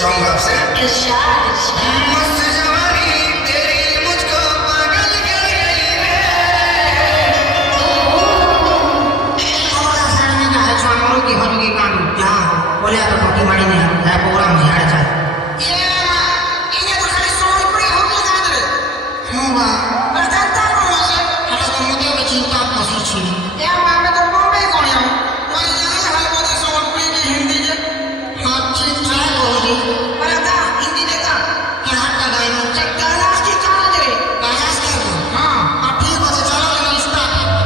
Song आपसे मस्त जवानी तेरी मुझको पागल कर गई है की होगी काम क्या बोले तो पति मारी ने है प्रोग्राम झाड़ जा ये इन्हें तो खाली सोल पड़ी होगी जान रे होगा पर जनता को है हला तो मुझे भी चिंता पसी छी या मामे तो बॉम्बे कोण आऊ मारी जाने हल बोले सोल पड़ी की हिंदी के हां ठीक ट्राई होगी पर दा हिंदी देखा क्या हाथ का गायन चेक कैलाश की चाल रे कैलाश का हां अब ठीक हो चलो लेकिन स्टार्ट करो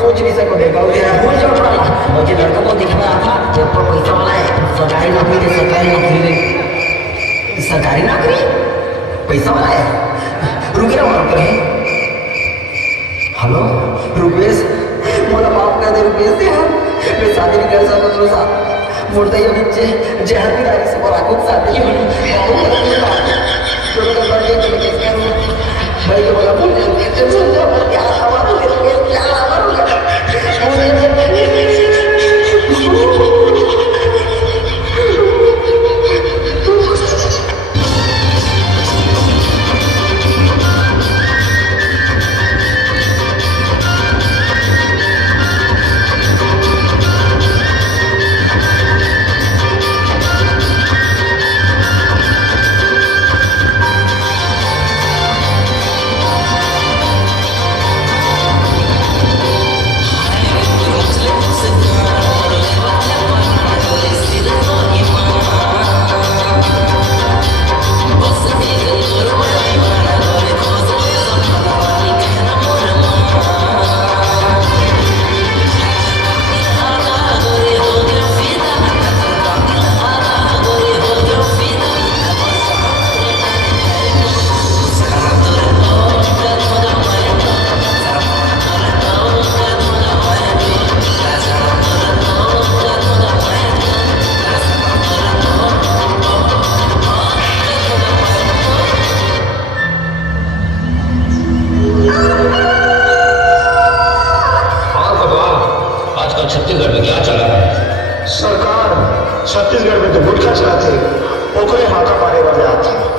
सोच नहीं सको बेटा भूल जाओ थोड़ा और जो लड़का को दिखा रहा था जो पैसा वाला है सरकारी नौकरी दे सरकारी नौकरी पैसा वाला है रुके ना वहां पर हेलो रुपेश मोला माफ कर दे रुपेश यार मैं शादी नहीं कर सकता तेरे साथ मुर्दा ये बच्चे जहर की दारी से बोला खुद शादी की तो मैं बड़े तो मैं कैसे करूं भाई को बोला बोल दे टेंशन जा पर क्या हमारा रुपेश क्या हमारा छत्तीसगढ़ में क्या चला है? सरकार छत्तीसगढ़ में तो गुटखा चलाते ओकरे हाथा मारे वाले आते